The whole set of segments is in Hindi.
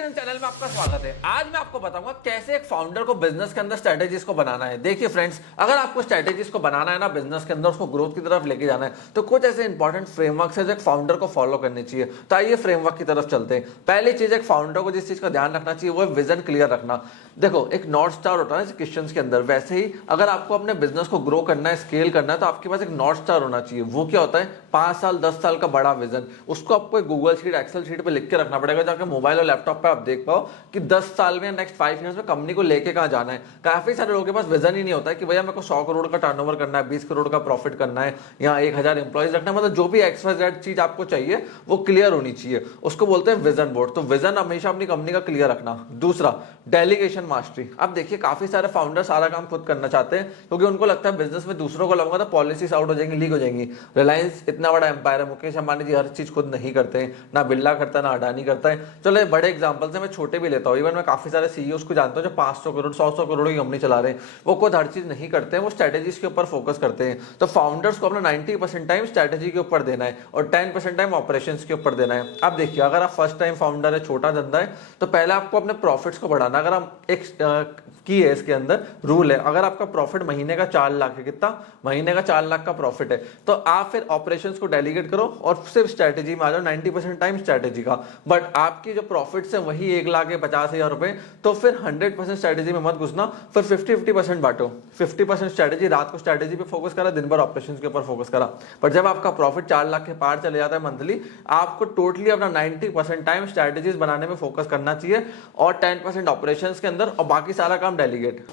टेलीविजन चैनल में आपका स्वागत है। आज मैं आपको बताऊंगा कैसे एक फाउंडर को बिजनेस के अंदर स्ट्रेटेजीज को बनाना है। देखिए फ्रेंड्स, अगर आपको स्ट्रेटेजीज को बनाना है ना बिजनेस के अंदर, उसको ग्रोथ की तरफ लेके जाना है, तो कुछ ऐसे इंपॉर्टेंट फ्रेमवर्क्स है जो एक फाउंडर को फॉलो करनी चाहिए। तो आइए फ्रेमवर्क की तरफ चलते हैं। पहली चीज, एक फाउंडर को जिस चीज का ध्यान रखना चाहिए वो है विजन क्लियर रखना। देखो, एक नॉर्थ स्टार होता है क्वेश्चन के अंदर, वैसे ही अगर आपको अपने बिजनेस को ग्रो करना है, स्केल करना है, तो आपके पास एक नॉर्थ स्टार होना चाहिए। वो क्या होता है? 5 साल 10 साल का बड़ा विजन। उसको आपको गूगल शीट, एक्सेल शीट पे लिख के रखना पड़ेगा, जाके मोबाइल और लैपटॉप पे आप देख पाओ कि 10 साल में, नेक्स्ट 5 ईयर्स में कंपनी को लेके कहां जाना है। काफी सारे लोगों के पास विजन ही नहीं होता है कि भैया मेरे को 100 करोड़ का टर्नओवर करना है, 20 करोड़ का प्रॉफिट करना है, या 1000 एम्प्लॉइज रखना है। मतलब जो भी XYZ चीज आपको चाहिए वो क्लियर होनी चाहिए। उसको बोलते हैं विजन बोर्ड। तो विजन हमेशा अपनी कंपनी का क्लियर रखना। दूसरा, डेलीगेशन मास्टरी। अब देखिए, काफी सारे फाउंडर सारा काम खुद करना चाहते हैं क्योंकि उनको लगता है बिजनेस में दूसरों को लगाऊंगा तो पॉलिसीज आउट हो जाएंगी, लीक हो जाएंगी। रिलायंस इतना बड़ा एम्पायर है, मुकेश अंबानी जी हर चीज खुद नहीं करते हैं, ना बिरला करता है ना अडानी करता है। चलो बड़े एग्जांपल से मैं छोटे भी लेता हूँ। इवन मैं काफी सारे सीईओज को जानता हूँ जो 500 करोड़ 100 करोड़ की कंपनी चला रहे हैं। वो खुद हर चीज नहीं करते हैं, वो स्ट्रेटेजीज के ऊपर फोकस करते हैं। तो फाउंडर्स को अपना 90% टाइम स्ट्रेटेजी के ऊपर देना है और 10% टाइम ऑपरेशंस के ऊपर देना है। अब देखिए, अगर आप फर्स्ट टाइम फाउंडर है, छोटा धंधा है, तो पहले आपको अपने प्रॉफिट्स को बढ़ाना। अगर हम एक की है इसके अंदर रूल है, अगर आपका प्रॉफिट महीने का 4 लाख है, कितना? महीने का 4 लाख का प्रॉफिट है, तो आप फिर ऑपरेशंस को डेलीगेट करो और सिर्फ स्ट्रेटेजी में आ जाओ। 90% टाइम स्ट्रेटेजी का। बट आपकी जो प्रॉफिट्स है वही 1,50,000 रुपए, तो फिर 100% स्ट्रेटेजी में मत घुसना, फिर 50-50% बांटो। 50% स्ट्रेटेजी, रात को स्ट्रेटेजी पे फोकस करा, दिन भर ऑपरेशंस के ऊपर फोकस करा। पर जब आपका प्रॉफिट 4 लाख के पार चले जाता है मंथली, आपको टोटली अपना 90% टाइम स्ट्रेटेजीज बनाने में फोकस करना चाहिए और 10% ऑपरेशंस के अंदर, और बाकी सारा काम डेलीगेट।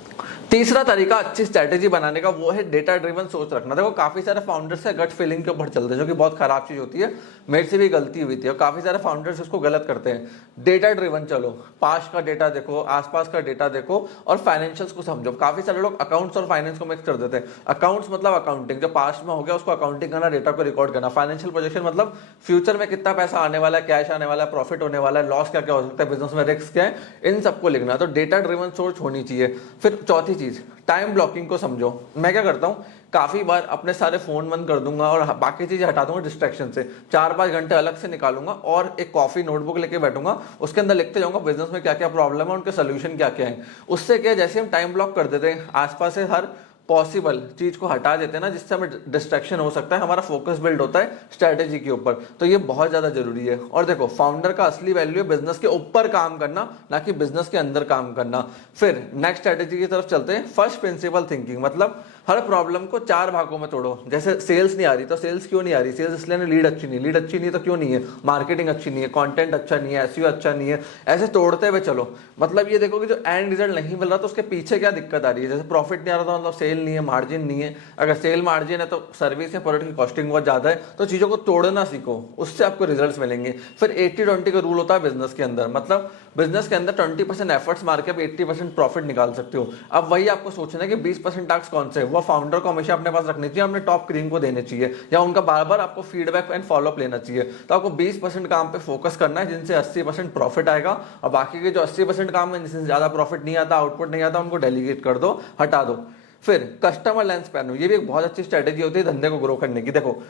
तीसरा तरीका अच्छी स्ट्रेटेजी बनाने का वो है डेटा ड्रिवन सोच रखना। देखो, काफी सारे फाउंडर्स से गट फीलिंग के ऊपर चलते हैं, जो कि बहुत खराब चीज होती है। मेरे से भी गलती हुई थी और काफी सारे फाउंडर्स इसको गलत करते हैं। डेटा ड्रिवन चलो, पास्ट का डेटा देखो, आसपास का डेटा देखो और फाइनेंशियल्स को समझो। काफी सारे लोग अकाउंट्स और फाइनेंस को मिक्स कर देते हैं। अकाउंट्स मतलब अकाउंटिंग, जो पास्ट में हो गया उसको अकाउंटिंग करना, डेटा को रिकॉर्ड करना। फाइनेंशियल प्रोजेक्शन मतलब फ्यूचर में कितना पैसा आने वाला है, कैश आने वाला है, प्रॉफिट होने वाला है, लॉस क्या क्या हो सकता है, बिजनेस में रिस्क क्या है, इन सबको लिखना। तो डेटा ड्रिवन सोच होनी चाहिए। फिर चौथी चीज, टाइम ब्लॉकिंग को समझो। मैं क्या करता हूँ, काफी बार अपने सारे फोन बंद कर दूंगा और बाकी चीजें हटा दूंगा डिस्ट्रैक्शन से। 4-5 घंटे अलग से निकालूंगा और एक कॉफी नोटबुक लेके बैठूंगा, उसके अंदर लिखते जाऊंगा बिजनेस में क्या क्या प्रॉब्लम है, उनके सोल्यूशन क्या क्या है। उससे क्या, जैसे हम टाइम ब्लॉक कर देते हैं, आसपास से हर पॉसिबल चीज को हटा देते हैं ना, जिससे हमें डिस्ट्रैक्शन हो सकता है, हमारा फोकस बिल्ड होता है स्ट्रेटेजी के ऊपर। तो ये बहुत ज्यादा जरूरी है। और देखो, फाउंडर का असली वैल्यू है बिजनेस के ऊपर काम करना, ना कि बिजनेस के अंदर काम करना। फिर नेक्स्ट स्ट्रेटेजी की तरफ चलते हैं। फर्स्ट प्रिंसिपल थिंकिंग, मतलब हर प्रॉब्लम को 4 भागों में तोड़ो। जैसे सेल्स नहीं आ रही, तो सेल्स क्यों नहीं आ रही? सेल्स इसलिए लीड अच्छी नहीं, लीड अच्छी नहीं तो क्यों नहीं है? मार्केटिंग अच्छी नहीं है, कंटेंट अच्छा नहीं है, एसईओ अच्छा नहीं है। ऐसे तोड़ते हुए चलो। मतलब ये देखो कि जो एंड रिजल्ट नहीं मिल रहा तो उसके पीछे क्या दिक्कत आ रही है। जैसे प्रॉफिट नहीं आ रहा था, मतलब सेल नहीं है, मार्जिन नहीं है। अगर सेल मार्जिन है तो सर्विस या प्रोडक्ट की कॉस्टिंग बहुत ज्यादा है। तो चीजों को तोड़ना सीखो, उससे आपको रिजल्ट्स मिलेंगे। फिर 80-20 का रूल होता है बिजनेस के अंदर। मतलब बिजनेस के अंदर 20% एफर्ट्स मार के आप 80% प्रॉफिट निकाल सकते हो। अब वही आपको सोचना है कि 20% टास्क कौन से है। वो फाउंडर को हमेशा अपने पास रखनी चाहिए, अपने टॉप क्रीम को देने चाहिए, या उनका बार बार आपको फीडबैक एंड फॉलोअप लेना चाहिए। तो आपको 20% काम पे फोकस करना है, जिनसे 80% प्रॉफिट आएगा, और बाकी के जो 80% काम है जिनसे ज्यादा प्रॉफिट नहीं आता, आउटपुट नहीं आता, उनको डेलीगेट कर दो, हटा दो। फिर कस्टमर लेंस पैन, ये भी एक बहुत अच्छी स्ट्रेटेजी होती है धंधे को ग्रो करने की। देखो,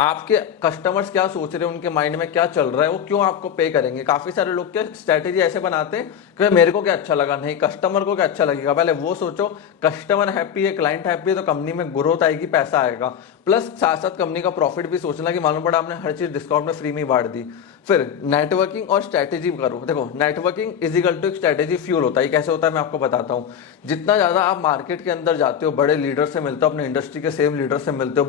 आपके कस्टमर्स क्या सोच रहे हैं, उनके माइंड में क्या चल रहा है, वो क्यों आपको पे करेंगे। काफी सारे लोग क्या स्ट्रेटेजी ऐसे बनाते हैं कि मेरे को क्या अच्छा लगा, नहीं कस्टमर को क्या अच्छा लगेगा। पहले वो सोचो, कस्टमर हैप्पी है, क्लाइंट हैप्पी है, तो कंपनी में ग्रोथ आएगी, पैसा आएगा। प्लस साथ साथ कंपनी का प्रॉफिट भी सोचना कि मालूम पड़ा आपने हर चीज डिस्काउंट में फ्री में बांट दी। फिर नेटवर्किंग और स्ट्रेटेजी करो। देखो, networking is equal to strategy fuel होता है। कैसे होता है मैं आपको बताता हूँ। जितना ज्यादा आप मार्केट के अंदर जाते हो, बड़े लीडर से मिलते हो, अपने इंडस्ट्री के सेम लीडर से मिलते हो,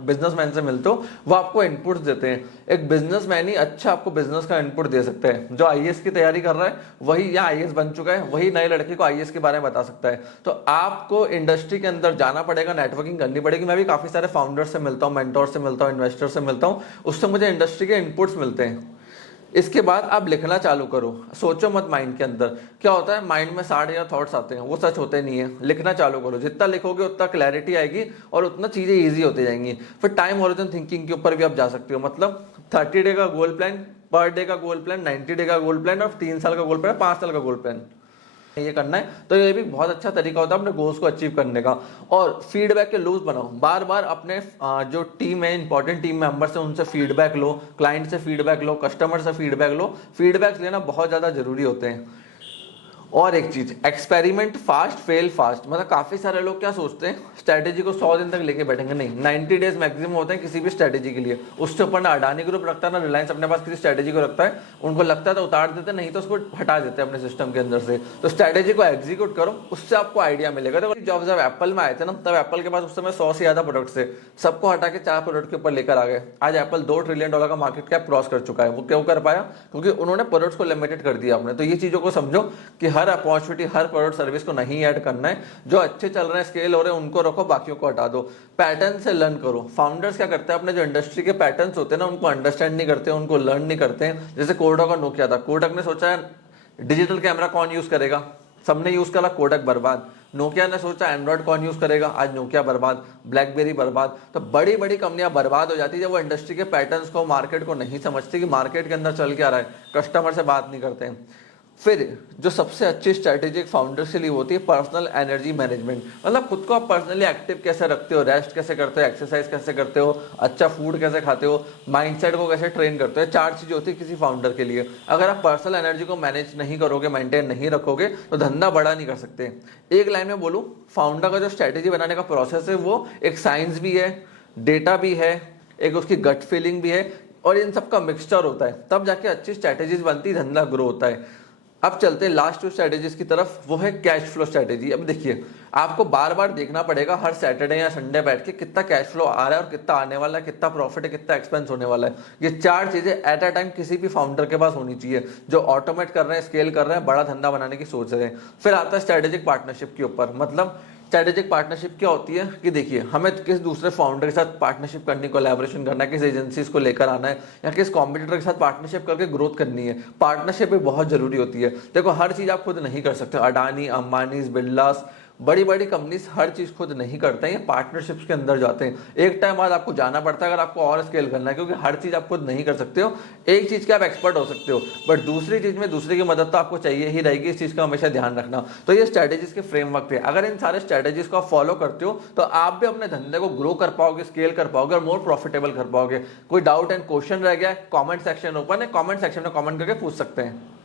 बिजनेसमैन से मिलते हो, वो आपको इनपुट्स देते हैं। एक बिजनेसमैन ही अच्छा आपको बिजनेस का इनपुट दे सकता है। जो आईएएस की तैयारी कर रहा है वही, या आईएएस बन चुका है, वही नए लड़के को आईएएस के बारे में बता सकता है। तो आपको इंडस्ट्री के अंदर जाना पड़ेगा, नेटवर्किंग करनी पड़ेगी। मैं भी काफी सारे फाउंडर से मिलता हूँ, मेंटोर से मिलता हूँ, इन्वेस्टर से मिलता हूँ, उससे मुझे इंडस्ट्री के इनपुट्स मिलते हैं। इसके बाद आप लिखना चालू करो। सोचो मत माइंड के अंदर। क्या होता है, माइंड में 60,000 थॉट्स आते हैं, वो सच होते नहीं है। लिखना चालू करो, जितना लिखोगे उतना क्लैरिटी आएगी और उतना चीजें इजी होती जाएंगी। फिर टाइम होरिजन थिंकिंग के ऊपर भी आप जा सकते हो। मतलब 30 डे का गोल प्लान, पर डे का गोल प्लान, 90 डे का गोल प्लान और 3 साल का गोल प्लान, 5 साल का गोल प्लान। ये करना है, तो ये भी बहुत अच्छा तरीका होता है अपने गोल्स को अचीव करने का। और फीडबैक के लूप बनाओ, बार बार अपने जो टीम है, इंपॉर्टेंट टीम मेंबर्स है, उनसे फीडबैक लो, क्लाइंट से फीडबैक लो, कस्टमर से फीडबैक लो। फीडबैक लेना बहुत ज़्यादा जरूरी होते हैं। और एक चीज, एक्सपेरिमेंट फास्ट फेल फास्ट। मतलब काफी सारे लोग क्या सोचते हैं, स्ट्रेटेजी को 100 दिन तक लेके बैठेंगे, नहीं, 90 डेज मैक्सिमम होते हैं किसी भी स्ट्रेटेजी के लिए। उससे ऊपर ना अडानी ग्रुप रखता है ना रिलायंस अपने पास किसी स्ट्रेटेजी को रखता है। उनको लगता है तो उतार देते, नहीं तो उसको हटा देते हैं अपने सिस्टम के अंदर से। तो स्ट्रेटेजी को एग्जीक्यूट करो, उससे आपको आइडिया मिलेगा। तो जब एप्पल में आए थे ना, तब एप्पल के पास उस समय 100 से ज्यादा प्रोडक्ट्स थे, सबको हटा के 4 प्रोडक्ट के ऊपर लेकर आ गए। आज एप्पल $2 ट्रिलियन का मार्केट कैप क्रॉस कर चुका है। वो क्यों कर पाया? क्योंकि उन्होंने प्रोडक्ट्स को लिमिटेड कर दिया आपने। तो ये चीजों को समझो कि हर अपॉर्चुनिटी, हर प्रोडक्ट सर्विस को नहीं ऐड करना है। जो अच्छे चल रहे हैं, स्केल हो रहे हैं, उनको रखो, बाकियों को हटा दो। पैटर्न से लर्न करो। फाउंडर्स क्या करते हैं, अपने जो इंडस्ट्री के पैटर्न्स होते हैं ना, उनको अंडरस्टैंड नहीं करते, उनको लर्न नहीं करते हैं। जैसे कोडक और नोकिया था, कोडक ने सोचा है डिजिटल कैमरा कौन यूज करेगा, सबने यूज करा, कोडक बर्बाद। नोकिया ने सोचा एंड्रॉइड कौन यूज करेगा, आज नोकिया बर्बाद, ब्लैकबेरी बर्बाद। तो बड़ी बड़ी कंपनियां बर्बाद हो जाती है जब वो इंडस्ट्री के पैटर्न्स को, मार्केट को नहीं समझती कि मार्केट के अंदर चल क्या रहा है, कस्टमर से बात नहीं करते हैं। फिर जो सबसे अच्छी स्ट्रैटेजिक फाउंडर्स के लिए होती है पर्सनल एनर्जी मैनेजमेंट। मतलब खुद को आप पर्सनली एक्टिव कैसे रखते हो, रेस्ट कैसे करते हो, एक्सरसाइज कैसे करते हो, अच्छा फूड कैसे खाते हो, माइंडसेट को कैसे ट्रेन करते हो। 4 चीजें होती है किसी फाउंडर के लिए। अगर आप पर्सनल एनर्जी को मैनेज नहीं करोगे, मेंटेन नहीं रखोगे, तो धंधा बड़ा नहीं कर सकते। एक लाइन में बोलूं, फाउंडर का जो स्ट्रैटेजी बनाने का प्रोसेस है वो एक साइंस भी है, डेटा भी है, एक उसकी गट फीलिंग भी है, और इन सबका मिक्सचर होता है, तब जाके अच्छी स्ट्रैटेजीज बनती, धंधा ग्रो होता है। अब चलते हैं लास्ट 2 स्ट्रैटेजीज की तरफ, वो है कैश फ्लो स्ट्रैटेजी। अब देखिए, आपको बार बार देखना पड़ेगा हर सैटरडे या संडे बैठ के कितना कैश फ्लो आ रहा है और कितना आने वाला है, कितना प्रॉफिट है, कितना एक्सपेंस होने वाला है। ये 4 चीजें एट अ टाइम किसी भी फाउंडर के पास होनी चाहिए जो ऑटोमेट कर रहे हैं, स्केल कर रहे हैं, बड़ा धंधा बनाने की सोच रहे हैं। फिर आता है स्ट्रैटेजिक पार्टनरशिप के ऊपर। मतलब स्ट्रैटेजिक पार्टनरशिप क्या होती है कि देखिए, हमें किस दूसरे फाउंडर के साथ पार्टनरशिप करनी, कोलैबोरेशन करना है, किस एजेंसीज को लेकर आना है, या किस कॉम्पिटिटर के साथ पार्टनरशिप करके ग्रोथ करनी है। पार्टनरशिप भी बहुत जरूरी होती है। देखो, हर चीज आप खुद नहीं कर सकते। अडानी, अंबानी, बिरलास, बड़ी बड़ी कंपनीज हर चीज खुद नहीं करते हैं, ये पार्टनरशिप्स के अंदर जाते हैं। एक टाइम बाद आपको जाना पड़ता है अगर आपको और स्केल करना है, क्योंकि हर चीज आप खुद नहीं कर सकते हो। एक चीज के आप एक्सपर्ट हो सकते हो, बट दूसरी चीज में दूसरे की मदद तो आपको चाहिए ही रहेगी। इस चीज का हमेशा ध्यान रखना। तो ये स्ट्रैटेजीज के फ्रेमवर्क थे। अगर इन सारे स्ट्रैटेजीज को आप फॉलो करते हो तो आप भी अपने धंधे को ग्रो कर पाओगे, स्केल कर पाओगे और मोर प्रॉफिटेबल कर पाओगे। कोई डाउट एंड क्वेश्चन रह गया है, कॉमेंट सेक्शन ओपन है, कॉमेंट सेक्शन में कॉमेंट करके पूछ सकते हैं।